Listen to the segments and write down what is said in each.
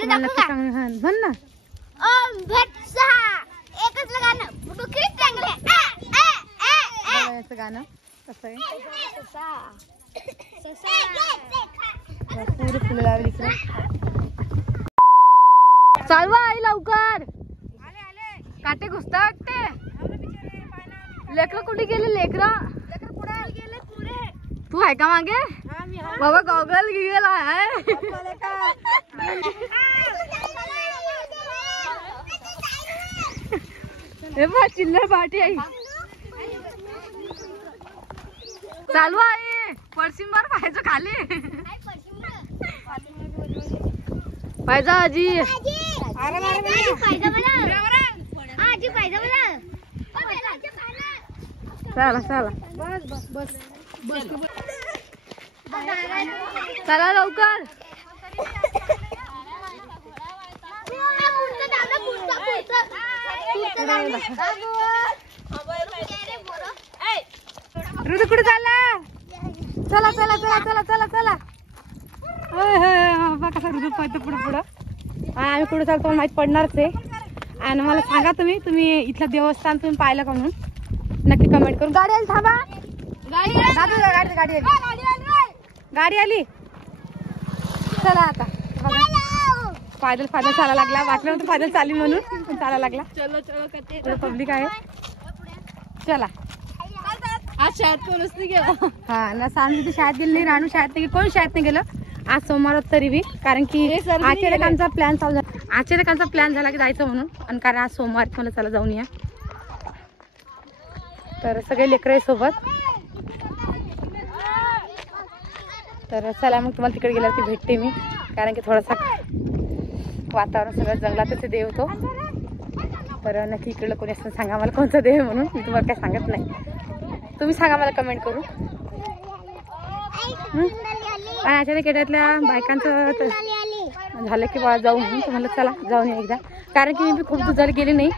तुम्हाला नक्की सांग म्हण ना. एकच गाणं डुकरीत चांगले याचं गाणं कसं आहे. पुरे फुलं लावली इकडं. चालवा आई लवकर. काटे घुसता वाटते. लेकरं कुठे गेले लेकरं. तू आहे का मागे बाबा गॉगल गेला आहे. हे बा चिल्लर पाठी आई चालू आहे. परसिंबर पाहायचं खाली पाहिजे आजी. चला चला चला लवकर. ऋतू कुठे चालला. चला चला चला चला चला चला. कसा ऋतू पळतो पुढं पुढं. आम्ही कुठे चालतो माहित पडणारच आहे. आणि मला सांगा तुम्ही इथलं देवस्थान तुम्ही पाहिलं का म्हणून नक्की कमेंट करून. गाडी आली थांबा. गाडी आली. चला आता पैदल चालायला लागला. वाटलं नव्हतं पैदल चालली म्हणून पण चालायला लागला. चलो चलो पब्लिक आहे. चला आज शाळेत कोणच नाही गेलं. हा ना सांगितलं शाळेत गेलं नाही. राणू शाळेत नाही. कोण शाळेत नाही गेलं आज सोमवार तरी बी. कारण की अचानकांचा प्लॅन चालू झाला. अचानकांचा प्लॅन झाला की जायचं म्हणून. आणि कारण आज सोमवार मला चला जाऊन या. तर सगळे लेकरं आहे सोबत. तर चला मग तुम्हाला तिकडे गेल्यावरती भेटते मी. कारण की थोडासा वातावरण सगळं जंगलातच देव होतो. तर नक्की इकडलं कोणी असं सांगा मला कोणतं देव म्हणून. मी तुम्हाला काय सांगत नाही. तुम्ही सांगा मला कमेंट करून. आणि अचानक येड्यातल्या बायकांचं झालं की बा जाऊ म्हणून तुम्हाला चला जाऊन या एकदा. कारण की मी खूप दिवसाला गेले नाही.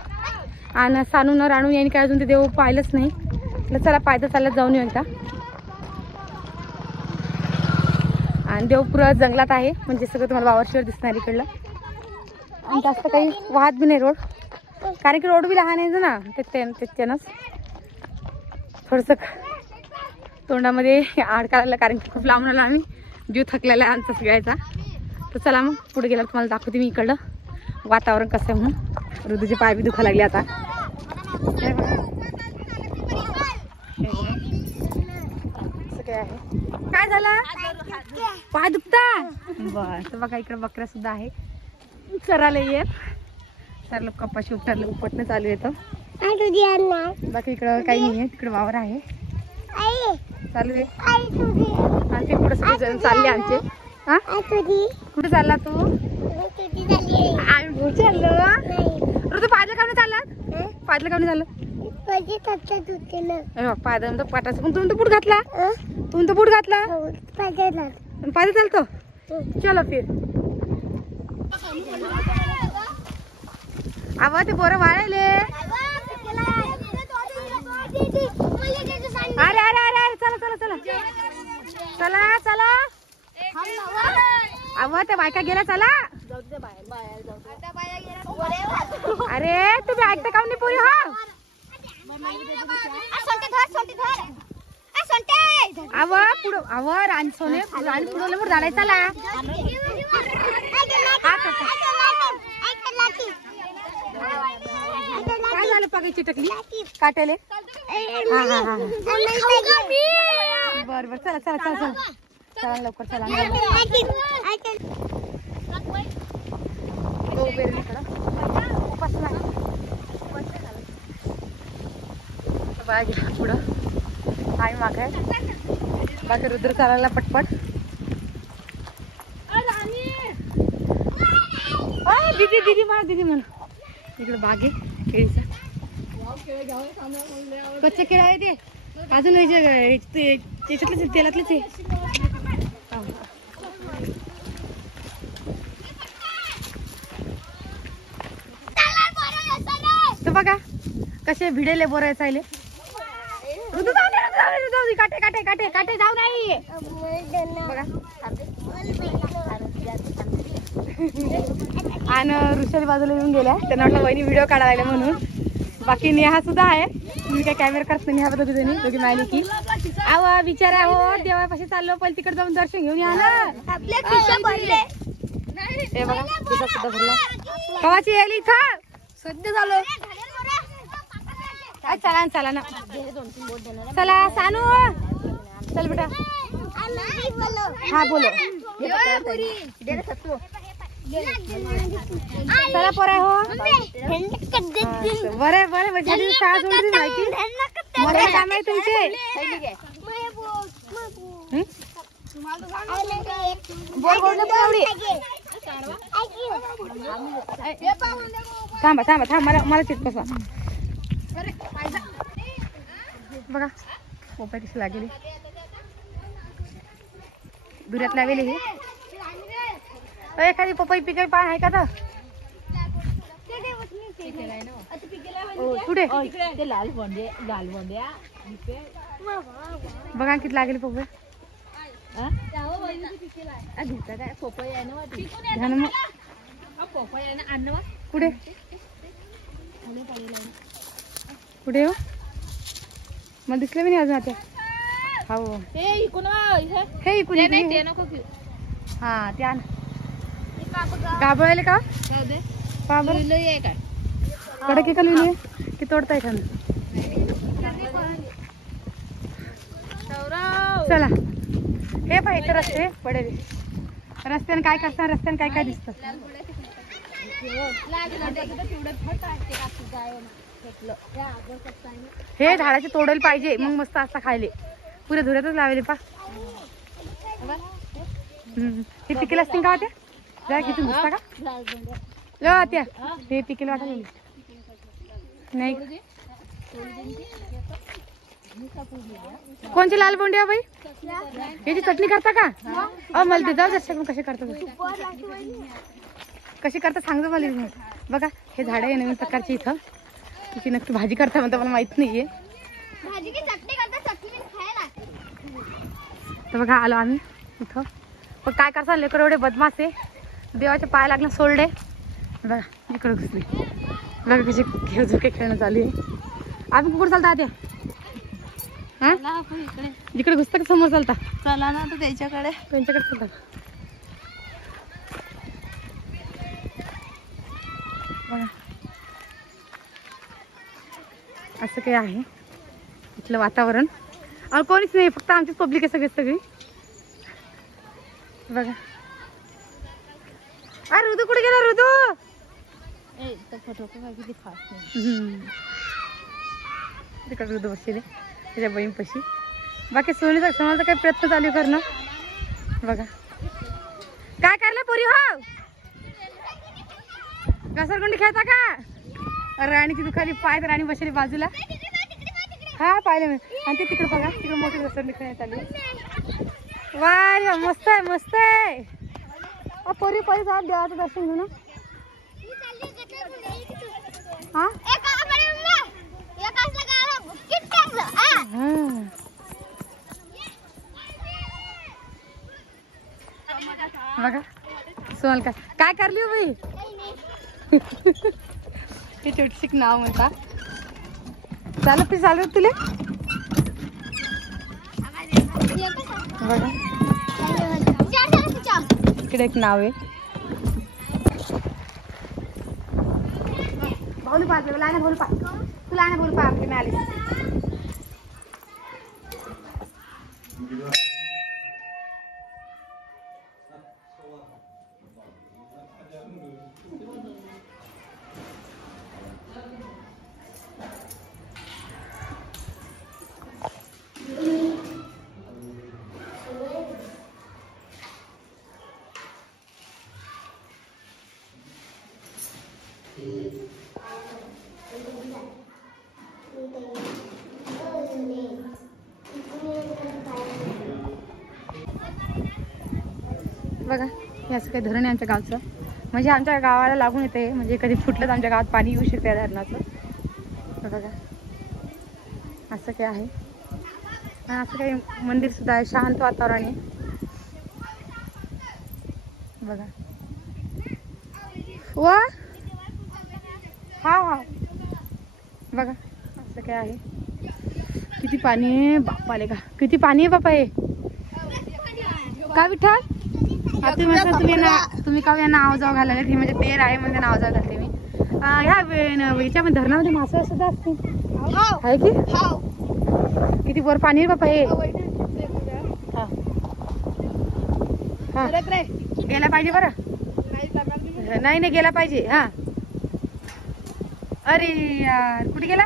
आणि सानू न राणू यांनी काय अजून ते देव पाहिलंच नाही. चला पायदळ चालत जाऊन येऊ एकदा. आणि देव पुरा जंगलात आहे. म्हणजे सगळं तुम्हाला वावरशिवर दिसणार इकडलं. आणि जास्त काही वाहत बी नाही रोड. कारण की रोड बी लहान आहे ना त्याच्यानंच थोडंसं तोंडामध्ये अडकायला. कारण की खूप लांबून आला आम्ही. जीव थकलेला आहे आमचा सगळ्याचा. तर चला मग पुढे गेल्यावर तुम्हाला दाखवते मी इकडलं वातावरण कसं आहे म्हणून. ऋतूचे पाय बी दुखा लागले आता. काय झालं पाय दुखता. बर तर बघा इकडे बकऱ्या सुद्धा आहे. चरायला येत सर लोक कपाशी उपटणं चालू येतं. बाकी इकडं काही नाही आहे. तिकडे वावर आहे चालू आहे. आणि ते पुढे सगळे चालले आमचे. हा कुठे चालला तू. आम्ही चाललो. ऋतू पायदळ काढून चालला. पायदळ काढून चाललं. पायदळ तर पाटाचं पण तुम्ही तर बूट घातला. तुम्ही तर बूट घातला. पायदळ चालतो. चलो फिर. आवा ते बोरं वाळले. अरे अरे अरे चला चला चला चला चला. आवा त्या बायका गेला चला. अरे तुम्ही ऐकता का नाही पोरी. हा आवा पुढं आवा राणी सोने राणी पुढं पुढे झालाय चला. काय झालं पगाई चिटकली काट्याले. बर बर चला चला चला चला चला लवकर चला. पुढं आई माग आहे. बाकी रुद्र चालायला पटपट. दीदी दीदी म्हणा दीदी म्हणा. इकडे बाग आहे केळीचा. कच्चे केळ आहे ते अजून त्याच्यातलेच तेलातलेच आहे. तर बघा कसे भिडेले बोराय चालले. काटे काटे काटे काटे जाऊ नाही. बघा आणि ऋषाली बाजूला येऊन गेल्या. त्यांना वाटलं वहिनी व्हिडिओ काढायला म्हणून. बाकी नेहा सुद्धा आहे. मी काय कॅमेरा करत नाही. नेहा दोघी माहिती की आव विचारा हो देवापाशी चाललो पण तिकडे जाऊन दर्शन घेऊन या ना. आपल्या खिशा भरले हे बघा खिसा सुद्धा भरला. कवाची यायली इथं सध्या झालो. चला चला ना चला सानू चल बेटा. हा बोलो चला पोरा हो बरे बरे म्हणजे शाळा सोडली माहिती मला काम आहे तुमचे. थांबा थांबा थांबा मला चित कसा बघा पोपाय कशी लागेली दुऱ्यात लागेली हे. एखादी पपई पिकाई पान आहे का तर कुठे बघा किती लागेल पपई. कुठे कुठे हो मला दिसलं मी नाही अजून आता. हो हे इकून हा त्या गाबळायला का कडे की लिहिली की तोडता एखादं. चला हे पाहिजे रस्ते पडेल रस्त्याने काय करता रस्त्याने काय काय दिसत. हे झाडाचे तोडायला पाहिजे मग मस्त असता खायले पुऱ्या धुऱ्यातच लावले पा. हे पिकेल असतील का त्या जा किती घुसता का लो त्या हे पिकेल वाटायला नाही. कोणची लाल बोंडी आहे बाई याची चटणी करता का. मला ते जाऊ जास्त कशी करता कशी करता सांगतो मला. बघा हे झाड आहे नवीन प्रकारची इथं तिची नक्की भाजी करता म्हणता मला माहित नाहीये. तर बघा आलो आम्ही इथं पण काय करता लेकर एवढे बदमाश आहे देवाच्या पाय लागणं सोडले. बघा इकडं घुसली बघा कशी खेळ झोके खेळणं चालू आहे. आम्ही कुठे चालता त्या हा जिकडे घुसता का समोर चालता चला ना तर त्यांच्याकडे चालता. बघा असं काही आहे इथलं वातावरण. आणि कोणीच नाही फक्त आमचीच पब्लिक आहे सगळी. बघा अरे ऋतू कुठे गेला ऋतू तिकडे ऋतू बसले त्याच्या बहीण पशी. बाकी सोनीचा सोनाचा काही प्रयत्न चालू करणं. बघा काय करायला पोरी हो घसरगुंडी खेळता का. राणी ती दुखाली पाय राणी बसली बाजूला. हा पाहिलं मी आणि ते तिकडे बघा तिकडे मोठी घसरगुंडी खेळण्यात आली. वा मस्त आहे मस्त आहे. पोरी पोरी साहेब देवाचं दर्शन घेऊ ना. हा बघा सोनल काय करली हो बाई. ते छोटीशी नाव म्हणता चालू तुले बघा इकडे एक नाव आहे. भाऊ पाच तुला बोल पा तुला बोल पा आपली मिळाली. बघा हे असं काही धरण आहे आमच्या गावचं. म्हणजे आमच्या गावाला लागून येते म्हणजे कधी फुटलं तर आमच्या गावात पाणी येऊ शकते या धरणाचं. बघा असं काही आहे आणि असं काही मंदिर सुद्धा आहे. शांत वातावरण आहे. बघा वा हा हा बघा असं काय आहे. किती पाणी आहे बापाले का, किती पाणी आहे बापा हे. का विठ्ठल तुम्ही म्हटलं तुम्ही का यांना आव जाव घालायला. हे म्हणजे पेर आहे म्हणजे नाव जाव घालते मी. ह्या याच्यामध्ये धरणामध्ये मासे सुद्धा असते आहे की. किती वर पाणी आहे बापा हे. हा गेला पाहिजे बरं. नाही नाही गेला पाहिजे. हा अरे यार कुठे गेला.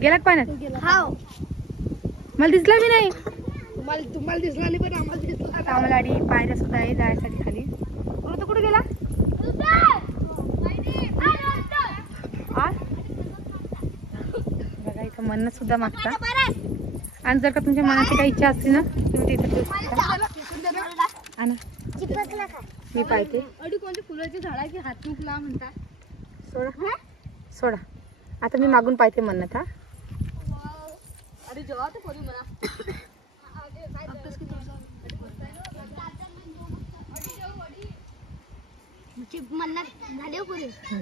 गेला का पाण्यात. मला दिसला बी नाही. तुम्हाला दिसला नाही पण आम्हाला दिसला. तामलाडी पायऱ्या सुद्धा आहे जायसाठी खाली. तो कुठे गेला. बघा इथं म्हणणं सुद्धा मागता. आणि जर का तुमच्या मनाची काही इच्छा असते ना तुम्ही तिथे आणा. मी पाहते. कोणते फुलाची झाड आहे की हात मुकला म्हणतात. सोडा सोडा आता मी मागून पाहते म्हणत. हा अरे जेव्हा ते कोणी म्हणा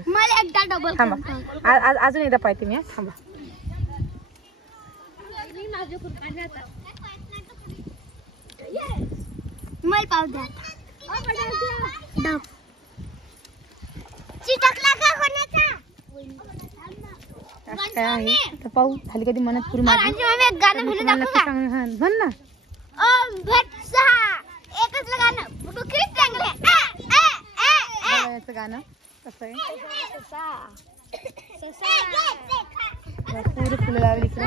मला एकदा डबल थांबा. अजून एकदा पाहते मी. थांबा मला पाव द्या. चिटकला का कोणाचा. काय आहे आता पाहू खाली कधी म्हणत पुरी एक गाणं म्हणून दाखव का. म्हण ना. एकच गाणं डुकरीत चांगले. याचं गाणं कसं आहे. ससा पुरे फुलं लावली इकडे.